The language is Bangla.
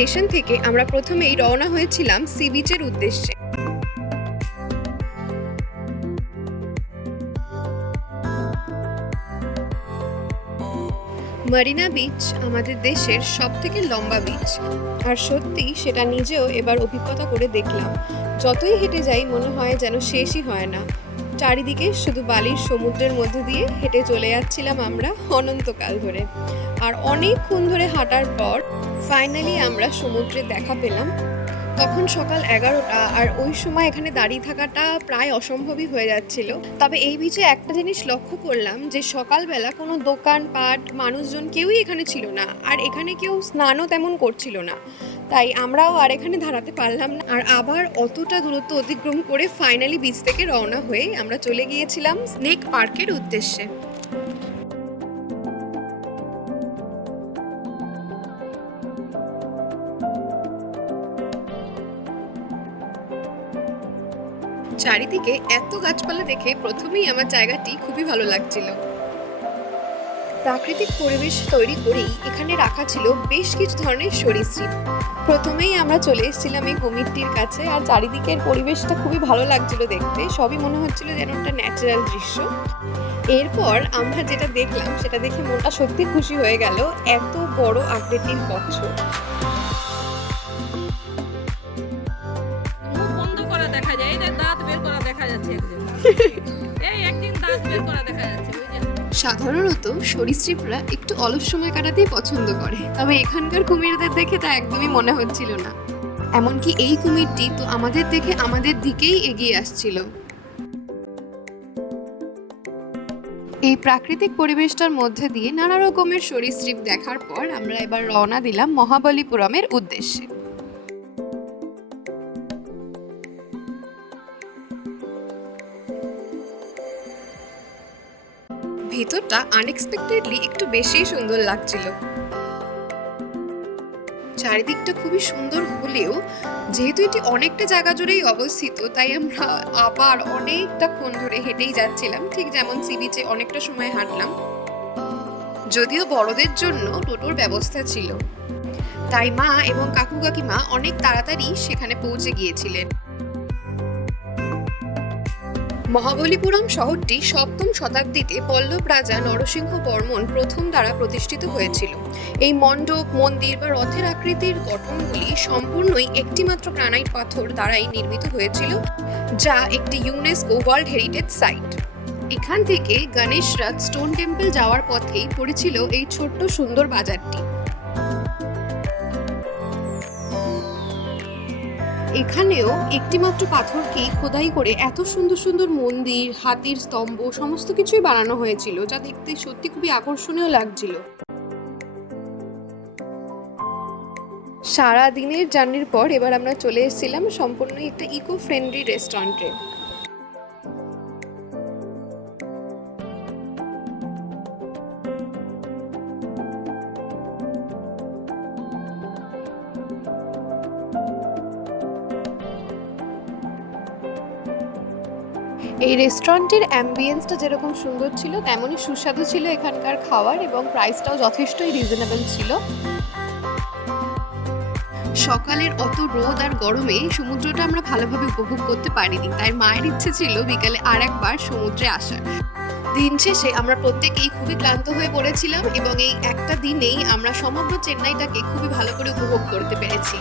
স্টেশন থেকে আমরা প্রথমেই রওনা হয়েছিলাম সি বিচের উদ্দেশ্যে। মারিনা বিচ আমাদের দেশের সবথেকে লম্বা বিচ, আর সত্যি সেটা নিজেও এবার অভিজ্ঞতা করে দেখলাম। যতই হেঁটে যাই মনে হয় যেন শেষই হয় না। চারিদিকে শুধু বালির সমুদ্রের মধ্যে দিয়ে হেঁটে চলে যাচ্ছিলাম আমরা অনন্তকাল ধরে। আর অনেকক্ষণ ধরে হাঁটার পর ফাইনালি আমরা সমুদ্রে দেখা পেলাম। তখন সকাল 11টা, আর ওই সময় এখানে দাঁড়িয়ে থাকাটা প্রায় অসম্ভবই হয়ে যাচ্ছিল। তবে এই বিচে একটা জিনিস লক্ষ্য করলাম যে সকালবেলা কোনো দোকানপাট, মানুষজন কেউই এখানে ছিল না, আর এখানে কেউ স্নানও তেমন করছিল না। তাই আমরাও আর এখানে দাঁড়াতে পারলাম না, আর আবার অতটা দূরত্ব অতিক্রম করে ফাইনালি বিচ থেকে রওনা হয়ে আমরা চলে গিয়েছিলাম স্নেক পার্কের উদ্দেশ্যে। চারিদিকে এত গাছপালা দেখে প্রথমেই আমার জায়গাটি খুবই ভালো লাগছিল। প্রাকৃতিক পরিবেশ তৈরি করেই এখানে রাখা ছিল বেশ কিছু ধরনের সরীসৃপ। প্রথমেই আমরা চলে এসেছিলাম এই কুমিরটির কাছে, আর চারিদিকের পরিবেশটা খুবই ভালো লাগছিল দেখতে। সবই মনে হচ্ছিল যেন একটা ন্যাচারাল দৃশ্য। এরপর আমরা যেটা দেখলাম সেটা দেখে মনটা সত্যি খুশি হয়ে গেল। এত বড় আকৃতির কচ্ছপ। দেখা যায়, এই দাঁত বের করা দেখা যাচ্ছে, এই একদিন দাঁত বের করা দেখা যাচ্ছে। সাধারণত সরীসৃপরা একটু অলস সময় কাটাতেই পছন্দ করে, তবে এখানকার কুমিরদের দেখে তা একদমই মনে হচ্ছিল না। এমনকি এই কুমিরটি তো আমাদের দেখে আমাদের দিকেই এগিয়ে আসছিল। এই প্রাকৃতিক পরিবেশটার মধ্যে দিয়ে নানা রকমের সরীসৃপ দেখার পর আমরা এবার রওনা দিলাম মহাবলীপুরমের উদ্দেশ্যে। ভেতরটা আনএক্সপেক্টেডলি একটু বেশি সুন্দর লাগছিল। চারিদিকটা খুবই সুন্দর হলেও যেহেতু এটি অনেকটা জায়গা জুড়েই অবস্থিত, তাই আমরা আবার অনেকটাক্ষণ ধরে হেঁটেই যাচ্ছিলাম, ঠিক যেমন সি বিচে অনেকটা সময় হাঁটলাম। যদিও বড়দের জন্য টোটোর ব্যবস্থা ছিল, তাই মা এবং কাকু কাকিমা অনেক তাড়াতাড়ি সেখানে পৌঁছে গিয়েছিলেন। মহাবলীপুরম শহরটি সপ্তম শতাব্দীতে পল্লব রাজা নরসিংহ বর্মন প্রথম দ্বারা প্রতিষ্ঠিত হয়েছিল। এই মণ্ডপ, মন্দির বা রথের আকৃতির গঠনগুলি সম্পূর্ণই একটিমাত্র গ্রানাইট পাথর দ্বারাই নির্মিত হয়েছিল, যা একটি ইউনেস্কো ওয়ার্ল্ড হেরিটেজ সাইট। এখান থেকে গণেশরাজ স্টোন টেম্পল যাওয়ার পথেই পড়েছিল এই ছোট্ট সুন্দর বাজারটি। এখানেও একটিমাত্র পাথরকেই খোদাই করে এত সুন্দর সুন্দর মন্দির, হাতির স্তম্ভ সমস্ত কিছুই বানানো হয়েছিল, যা দেখতে সত্যি খুবই আকর্ষণীয় লাগছিল। সারা দিনের জার্নির পর এবার আমরা চলে এসেছিলাম সম্পূর্ণ একটা ইকো ফ্রেন্ডলি রেস্টুরেন্টে। এই রেস্টুরেন্টের অ্যাম্বিয়েন্সটা যেরকম সুন্দর ছিল তেমনই সুস্বাদু ছিল এখানকার খাবার, এবং প্রাইসটাও যথেষ্টই রিজনেবল ছিল। সকালের অত রোদ আর গরমে সমুদ্রটা আমরা ভালোভাবে উপভোগ করতে পারিনি, তাই মায়ের ইচ্ছে ছিল বিকালে আর একবার সমুদ্রে আসার। দিন শেষে আমরা প্রত্যেকেই খুবই ক্লান্ত হয়ে পড়েছিলাম, এবং এই একটা দিনেই আমরা সমগ্র চেন্নাইটাকে খুবই ভালো করে উপভোগ করতে পেরেছি।